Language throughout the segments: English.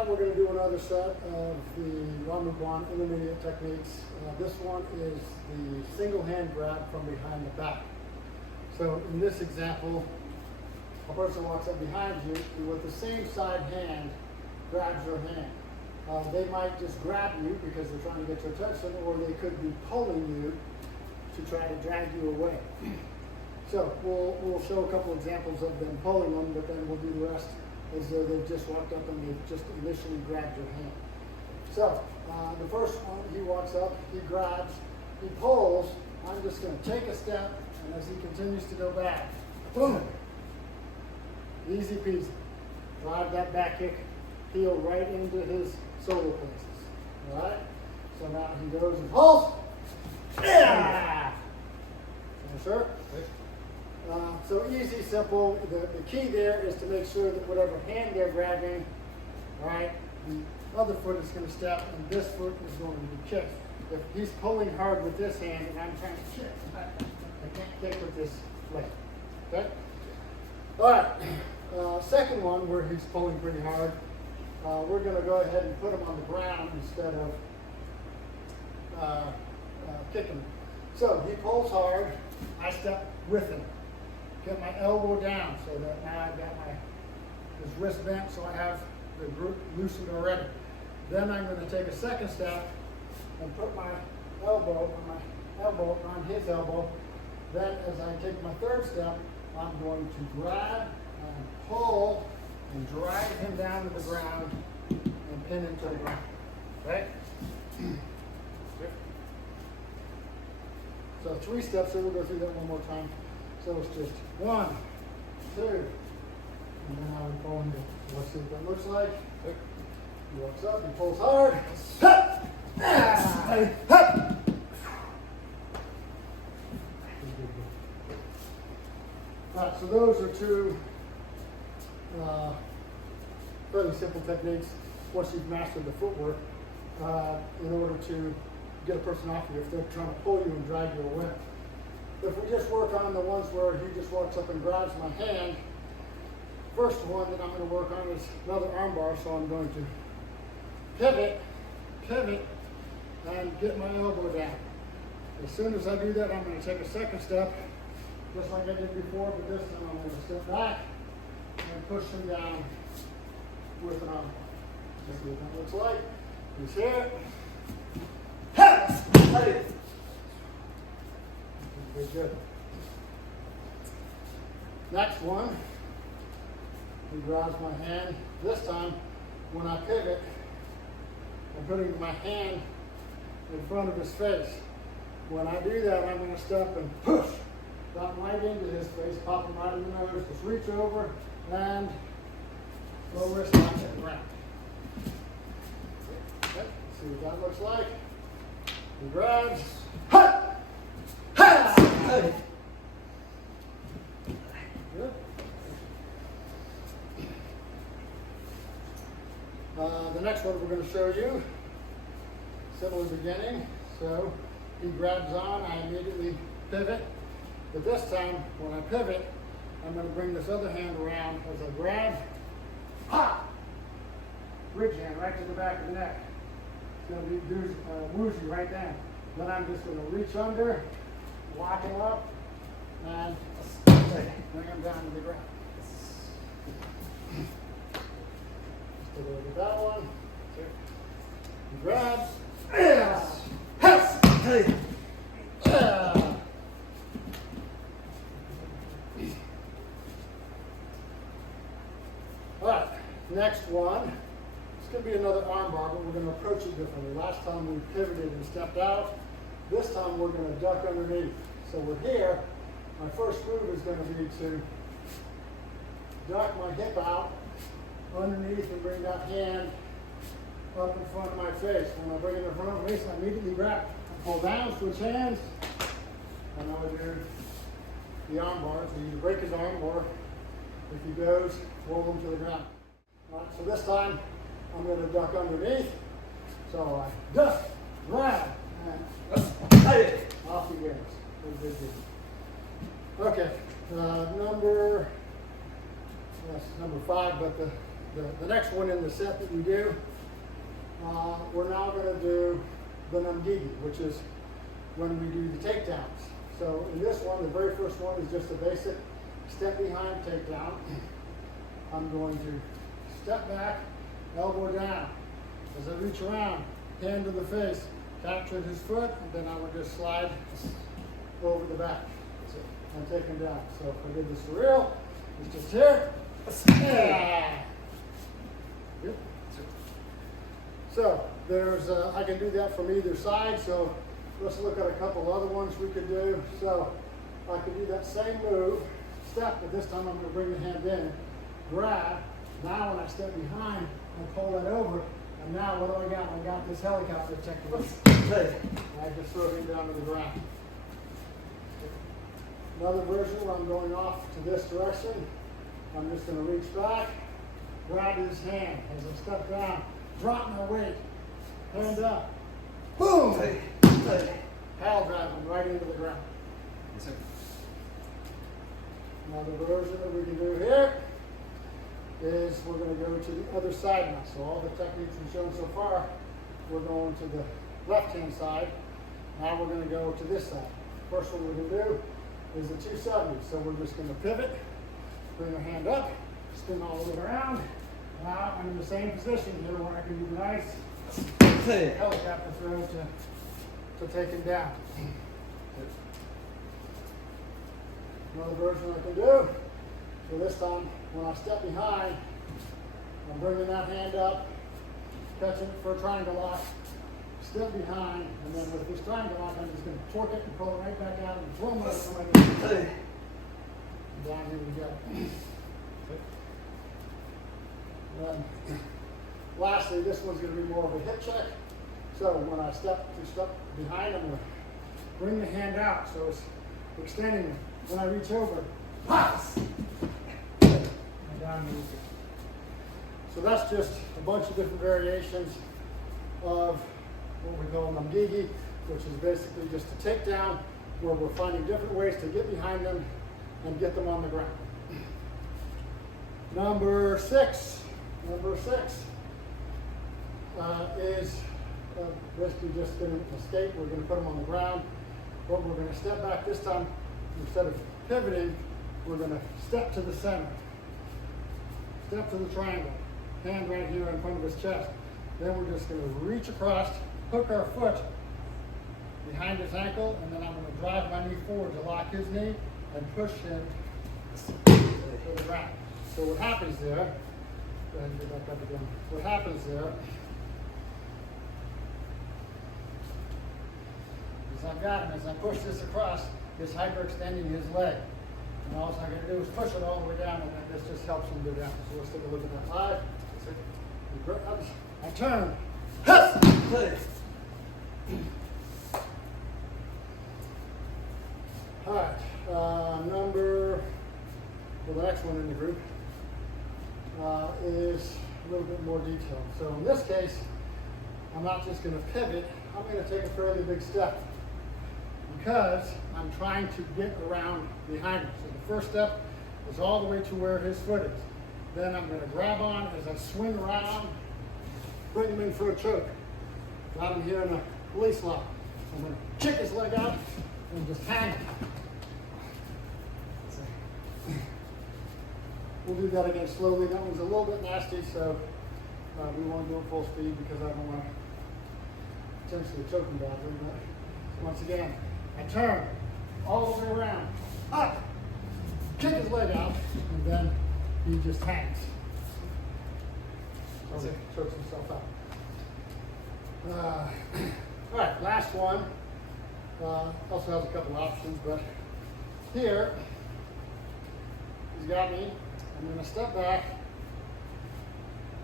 Tonight we're going to do another set of the Ryong Moo Kwan intermediate techniques. This one is the single hand grab from behind the back. So in this example, a person walks up behind you and with the same side hand grabs your hand. They might just grab you because they're trying to get your attention, or they could be pulling you to try to drag you away. So we'll show a couple examples of them pulling them, but then we'll do the rest as though they've just walked up and they've just initially grabbed your hand. So the first one, he walks up, he grabs, he pulls. I'm just going to take a step, and as he continues to go back, boom, easy peasy. Drive that back kick heel right into his solar plexus. All right. So now he goes and pulls. Yeah. Sure. So easy, simple. The key there is to make sure that whatever hand they're grabbing, right, the other foot is going to step and this foot is going to be kicked. If he's pulling hard with this hand and I'm trying to kick, I can't kick with this leg. Okay? All right. Second one where he's pulling pretty hard, we're going to go ahead and put him on the ground instead of kicking him. So he pulls hard, I step with him. Get my elbow down so that now I've got his wrist bent, so I have the grip loosened already. Then I'm going to take a second step and put my elbow on his elbow. Then as I take my third step, I'm going to grab and pull and drive him down to the ground and pin him to the ground. Okay? So 3 steps, so we'll go through that one more time. So it's just 1, 2, and then now we're pulling it. Let's see what that looks like. He walks up, he pulls hard. Alright, so those are 2 fairly simple techniques once you've mastered the footwork in order to get a person off you if they're trying to pull you and drag you away. If we just work on the ones where he just walks up and grabs my hand, first one that I'm going to work on is another arm bar, so I'm going to pivot, and get my elbow down. As soon as I do that, I'm going to take a second step, just like I did before, but this time I'm going to step back and push him down with an arm bar. Let's see what that looks like. He's here. Good. Next one, he grabs my hand. This time, when I pivot, I'm putting my hand in front of his face. When I do that, I'm going to step and push that right into his face, pop him right in the nose, just reach over and low wrist lock at the ground. Okay, let's see what that looks like. He grabs. Good. The next one we're going to show you, similar beginning. So he grabs on, I immediately pivot. But this time, when I pivot, I'm going to bring this other hand around as I grab. Ha! Bridge hand right to the back of the neck. It's going to be woozy right down. Then I'm just going to reach under, lock him up, and bring him down to the ground. Just take a look at that one. He grabs. All right, next one. It's going to be another arm bar, but we're going to approach it differently. Last time we pivoted and stepped out. This time we're going to duck underneath. So we're here. My first move is going to be to duck my hip out underneath and bring that hand up in front of my face. When I bring it in front of my face, I immediately grab. I pull down, switch hands, and I would do the arm bar. So you break his arm, or if he goes, roll him to the ground. All right, so this time I'm going to duck underneath. So I duck, grab, and off he goes. Okay, number 5, but the the next one in the set that we do, we're now going to do the namgigi, which is when we do the takedowns. So in this one, the very first one is just a basic step behind takedown. I'm going to step back, elbow down. As I reach around, hand to the face, capture his foot, and then I would just slide over the back and take him down. So if I did this for real, it's just here. Yeah. Yep. So there's, I can do that from either side. So let's look at a couple other ones we could do. So I could do that same move, step, but this time I'm going to bring the hand in, grab. Now when I step behind, I pull that over, and now what do I got? I got this helicopter technique. I just throw him down to the ground. Another version where I'm going off to this direction. I'm just going to reach back, grab his hand as I step down, drop my weight, hand up, boom! Pile drive him right into the ground. Yes, sir. Another version that we can do here is we're going to go to the other side now. So all the techniques we've shown so far, we're going to the left-hand side. Now we're going to go to this side. First one we're going to do is the 270. So we're just going to pivot, bring our hand up, spin all the way around. Now I'm in the same position here where I can do a nice helicopter throw to take him down. Another version I can do. So this time, when I step behind, I'm bringing that hand up, catching it for a triangle lock, step behind, and then with this triangle lock, I'm just going to torque it and pull it right back out and throw my down here we go. And lastly, this one's going to be more of a hip check. So when I step behind, I'm going to bring the hand out, so it's extending it. When I reach over, pass! And down here we go. So that's just a bunch of different variations of what we call namgigi, which is basically just a takedown where we're finding different ways to get behind them and get them on the ground. Number six is basically just going to escape. We're going to put them on the ground, but we're going to step back this time. Instead of pivoting, we're going to step to the center, step to the triangle, hand right here in front of his chest. Then we're just going to reach across, hook our foot behind his ankle, and then I'm going to drive my knee forward to lock his knee and push him to the ground. So what happens there, go ahead and get back up again. What happens there is I've got him, as I push this across, it's hyperextending his leg. And all I got to do is push it all the way down, and then this just helps him go down. So let's take a look at that live. I turn. All right, the next one in the group is a little bit more detailed. So in this case, I'm not just going to pivot, I'm going to take a fairly big step because I'm trying to get around behind him. So the first step is all the way to where his foot is. Then I'm going to grab on as I swing around, bring him in for a choke. Got him here in a police lock. I'm going to kick his leg out and just hang him. We'll do that again slowly. That one's a little bit nasty, so we won't do it full speed because I don't want to potentially choke him badly. But once again, I turn all the way around, up, kick his leg out, and then he just hangs. So he chokes himself out. All right, last one. Also has a couple options, but here he's got me. I'm going to step back,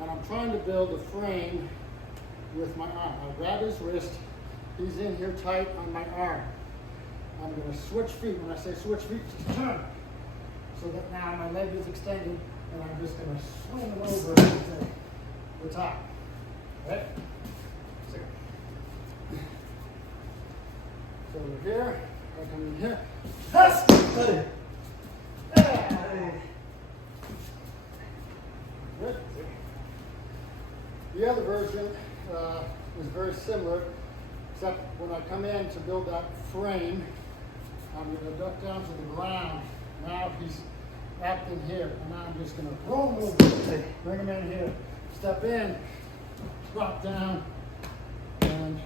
and I'm trying to build a frame with my arm. I'll grab his wrist. He's in here tight on my arm. I'm going to switch feet. When I say switch feet, just turn. So that now my leg is extended, and I'm just going to swing him over to the top. Okay? So we're here. I come in here. Good. The other version is very similar, except when I come in to build that frame, I'm going to duck down to the ground. Now he's acting here, and now I'm just going to bring him in here, step in, drop down, and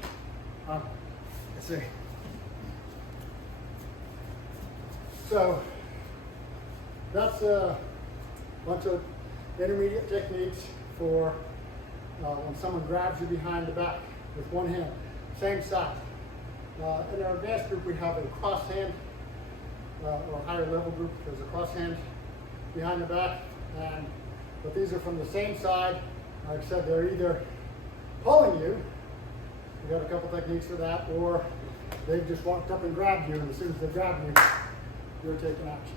let's see. So that's a bunch of intermediate techniques for when someone grabs you behind the back with one hand, same side. In our advanced group, we have a cross hand, or higher level group, there's a cross hand behind the back, but these are from the same side. Like I said, they're either pulling you, we got a couple techniques for that, or they've just walked up and grabbed you, and as soon as they grab you, you're taking action.